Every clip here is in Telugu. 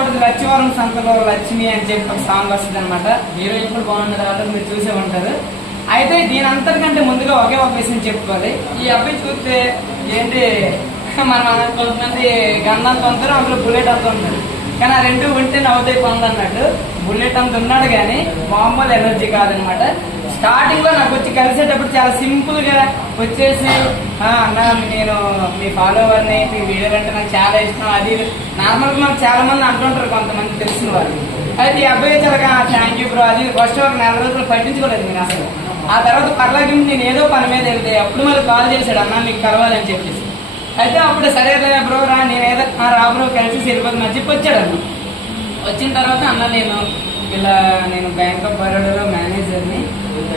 బాగుంటుంది. లక్ష్మీవరం సంతలో లక్ష్మి అని చెప్పి ఒక సాంగ్ వస్తుంది అనమాట హీరోయిన్ కూడా బాగున్న తర్వాత మీరు చూసే ఉంటారు. అయితే దీని అంతటికంటే ముందుగా ఒకే ఒక విషయం చెప్పుకోవాలి. ఈ అబ్బాయి చూస్తే ఏంటి? మన కొంతమంది గంధంత ఉంటారు అందులో బుల్లెట్ అంత ఉంటారు కానీ ఆ రెండు ఉంటే నవ్వుతాయి కొంద అన్నట్టు. బుల్లెట్ అంత ఉన్నాడు కానీ మామూలు ఎనర్జీ కాదనమాట స్టార్టింగ్లో నాకు వచ్చి కలిసేటప్పుడు చాలా సింపుల్గా వచ్చేసి అన్న నేను మీ ఫాలోవర్ని మీ వీడియో అంటే నాకు చాలా ఇష్టం. అది నార్మల్గా నాకు చాలా మంది అంటుంటారు కొంతమంది తెలిసిన వాళ్ళు. అయితే ఈ అబ్బాయి చాలా థ్యాంక్ యూ బ్రో అది ఫస్ట్ ఒక నెల రోజులు పట్టించుకోలేదు నేను అసలు. ఆ తర్వాత పర్లేదు నేను ఏదో పని మీద వెళ్తే అప్పుడు మళ్ళీ కాల్ చేశాడు అన్న మీకు కలవాలని చెప్పేసి. అయితే అప్పుడు సరేలే బ్రో రా నేను ఏదో రా బ్రో కలిసి సరిపోతుంది అని చెప్పి వచ్చాడు అన్న. వచ్చిన తర్వాత అన్న నేను ఇలా నేను బ్యాంక్ ఆఫ్ బరోడాలో మేనేజర్ని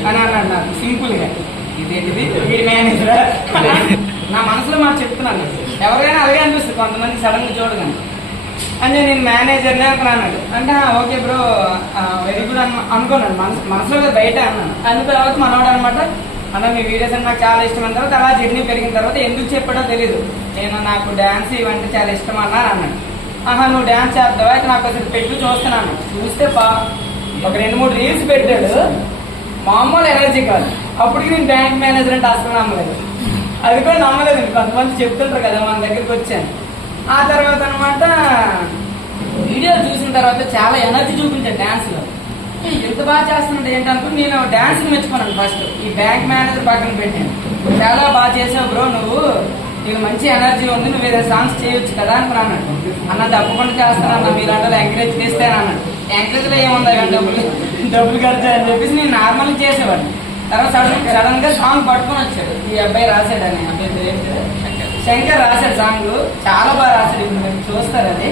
అని అన్నాడు నాకు. సింపుల్గా ఇదేంటిది? వీడి మేనేజర్? నా మనసులో మాట చెప్తున్నాను ఎవరైనా అలాగే అనిపిస్తుంది కొంతమంది సడన్గా చూడగానే. అంటే నేను మేనేజర్నే అక్కడ అన్నాడు. అంటే ఓకే బ్రో వెరీ గుడ్ అను అనుకున్నాను. మనసు మనసులో బయట అన్నాను. అన్న తర్వాత మనవాడు అనమాట అన్న మీ వీడియోస్ అంటే నాకు చాలా ఇష్టం అన్న తర్వాత అలా జర్నీ పెరిగిన తర్వాత ఎందుకు చెప్పాడో తెలియదు నేను నాకు డ్యాన్స్ ఇవంటే చాలా ఇష్టం అన్నారు అన్నాడు. ఆహా నువ్వు డ్యాన్స్ చేద్దావా అయితే నాకు అసలు పెట్టు చూస్తున్నాను. చూస్తే పా ఒక రెండు మూడు రీల్స్ పెట్టాడు. మామూలు ఎనర్జీ కాదు. అప్పటికి నేను బ్యాంక్ మేనేజర్ అంటే అసలు నమ్మలేదు. అది కూడా నమ్మలేదు కొంతమంది చెప్తుంటారు కదా మన దగ్గరికి వచ్చాను. ఆ తర్వాత అనమాట వీడియో చూసిన తర్వాత చాలా ఎనర్జీ చూపించాను డ్యాన్స్లో. ఎంత బాగా చేస్తున్నాడు ఏంటనుకుని నేను డ్యాన్స్ మెచ్చుకున్నాను ఫస్ట్ ఈ బ్యాంక్ మేనేజర్ పక్కన పెట్టాను. చాలా బాగా చేసావు బ్రో నువ్వు. నీకు మంచి ఎనర్జీ ఉంది నువ్వు వేరే సాంగ్స్ చేయొచ్చు కదా అనుకున్నాను. అన్న తప్పకుండా చేస్తానన్న మీరు అంటే ఎంకరేజ్ చేస్తే అన్నాడు ఎంకరేజ్లో ఏముంది డబ్బులు? డబ్బులు కడతాయని అని చెప్పేసి నేను నార్మల్గా చేసేవాడిని. తర్వాత సడన్ సడన్గా సాంగ్ పట్టుకొని వచ్చాడు. ఈ అబ్బాయి రాశాడని అబ్బాయి పేరు శంకర్ రాశాడు సాంగ్ చాలా బాగా రాశాడు ఇప్పుడు మీరు చూస్తారు అది.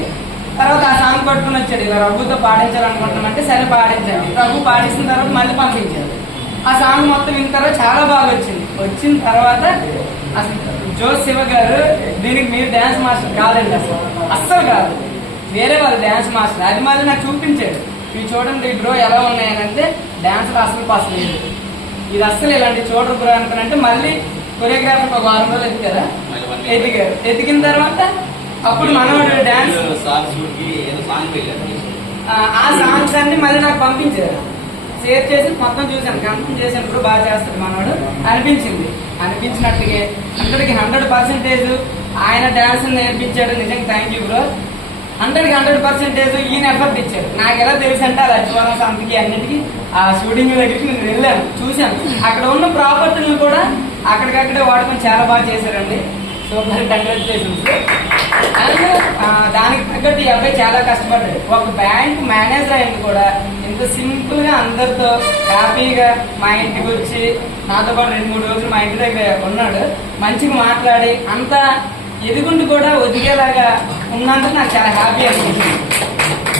తర్వాత ఆ సాంగ్ పట్టుకుని వచ్చాడు. ఇలా రఘుతో పాడించాలనుకుంటున్నామంటే సరే పాటించాడు రఘు పాడించిన తర్వాత మళ్ళీ పంపించాడు ఆ సాంగ్ మొత్తం విన్న తర్వాత చాలా బాగా వచ్చింది. వచ్చిన తర్వాత అసలు జోస్ శివ గారు దీనికి మీరు డ్యాన్స్ మాస్టర్ కాదండి అసలు. అస్సలు కాదు. వేరే వాళ్ళు డ్యాన్స్ మాస్టర్ అది మళ్ళీ నాకు చూపించాడు. ఇవి చూడండి బ్రో ఎలా ఉన్నాయనంటే డ్యాన్స్ అసలు పాస్ లేదు ఇది అస్సలు ఇలాంటి చూడరు బ్రో అనుకున్నంటే మళ్ళీ కొరియోగ్రాఫర్ ఒక వారం రోజులు ఎదిగారా. ఎదిగారు ఎదిగిన తర్వాత అప్పుడు సాంగ్ వెళ్ళారు ఆ, సాంగ్స్ అన్ని మళ్ళీ నాకు పంపించారు. షేర్ చేసి మొత్తం చూశాను. కన్ఫర్మ్ చేశాను బ్రో బాగా చేస్తాడు మనోడు అనిపించింది. అనిపించినట్టుగా హండ్రెడ్కి హండ్రెడ్ పర్సెంటేజ్ ఆయన డాన్స్ నేర్పించాడు. నిజంగా థ్యాంక్ యూ బ్రో హండ్రెడ్కి హండ్రెడ్ పర్సెంటేజ్ ఈయన ఎఫర్ట్ ఇచ్చారు. నాకు ఎలా తెలుసు అంటే ఆ లక్ష్మణ సంతకి అన్నిటికీ ఆ షూటింగ్ దగ్గరికి నేను వెళ్ళాను చూశాను. అక్కడ ఉన్న ప్రాపర్టీలు కూడా అక్కడికక్కడే వాడుకొని చాలా బాగా చేశారండి. సూపర్ కంగ్రాచులేషన్స్ అండ్ దానికి తగ్గట్టు ఈ అబ్బాయి చాలా కష్టపడ్డాడు. ఒక బ్యాంక్ మేనేజర్ అయింది కూడా ఇంత సింపుల్గా అందరితో హ్యాపీగా మా ఇంటికి వచ్చి నాతో పాటు రెండు మూడు రోజులు మా ఇంటి దగ్గర ఉన్నాడు. మంచిగా మాట్లాడి అంతా ఎదుగుండి కూడా ఒదిగేలాగా ఉన్నందుకు నాకు చాలా హ్యాపీ అనిపించింది.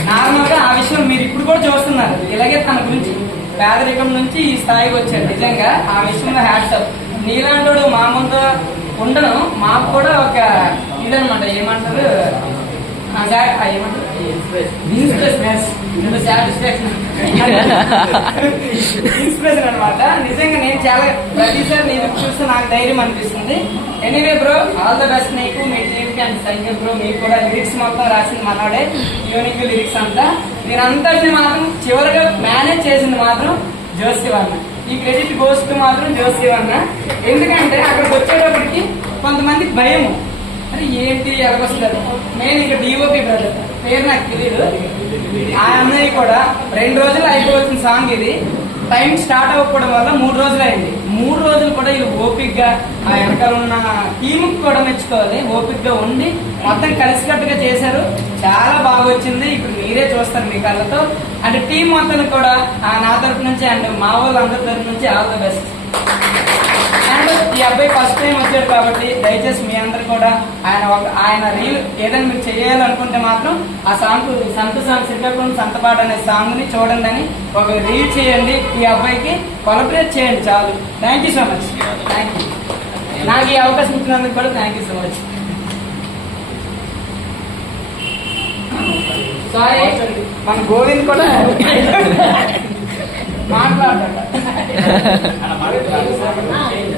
నార్మల్గా ఆ విషయం మీరు ఇప్పుడు కూడా చూస్తున్నారు. ఇలాగే తన గురించి పేదరికం నుంచి ఈ స్థాయికి వచ్చాడు నిజంగా ఆ విషయంలో హ్యాట్సప్ నీలాంటి మా ముందు ఉండను. మాకు కూడా ఒక ఇదనమాట ఏమంటారు? ఏమంటారు? ఇన్స్పిరేషన్ అనమాట నిజంగా నేను చాలా ప్రతిసారి నేను చూస్తే నాకు ధైర్యం అనిపిస్తుంది. Anyway bro all the best నీకు మీ టీమ్కి అండ్ సంజయ్ బ్రో మీకు కూడా లిరిక్స్ మొత్తం రాసింది మనోడే. యూనిక్ లిరిక్స్ అంతా. మీరందరినీ మాత్రం చివరిగా మేనేజ్ చేసింది మాత్రం జోసివన్న ఈ క్రెడిట్ గోస్ మాత్రం జోసి జోసివన్న ఎందుకంటే అక్కడికి వచ్చేటప్పటికి కొంతమంది భయం అరే ఏంటి ఎలాగొస్తారు? నేను ఇక్కడ డిఓపి బ్రదర్ పేరు నాకు తెలియదు ఆ అన్నయ్య కూడా రెండు రోజులు అయిపోవచ్చిన సాంగ్ ఇది. టైం స్టార్ట్ అవ్వకపోవడం వల్ల మూడు రోజులు అయింది. మూడు రోజులు కూడా ఇది ఓపిక్గా ఆ వెనకాల ఉన్న టీమ్ కూడా మెచ్చుకోవాలి. ఓపిక్గా ఉండి మొత్తం కలిసికట్టుగా చేశారు. చాలా బాగా వచ్చింది. ఇప్పుడు మీరే చూస్తారు మీ కళ్ళతో. అంటే టీం మొత్తం కూడా ఆ నా తరపు నుంచి అండ్ మా వాళ్ళందరి తరపు నుంచి ఆల్ ద బెస్ట్. అండ్ ఈ అబ్బాయి ఫస్ట్ టైం వచ్చాడు కాబట్టి దయచేసి మీ అందరు కూడా ఆయన ఒక ఆయన రీల్ ఏదైనా మీరు చేయాలనుకుంటే మాత్రం ఆ సాంగ్ సంత సాంగ్ శ్రీకాకుళం సంతపాట అనే సాంగ్ని చూడండి అని ఒక రీల్ చేయండి. ఈ అబ్బాయికి కొలబరేట్ చేయండి చాలు. Thank you so much thank you నాకు ఈ అవకాశం ఇచ్చినందుకు కూడా thank you so much sorry మన గోవింద్ కూడా మాట్లాడట.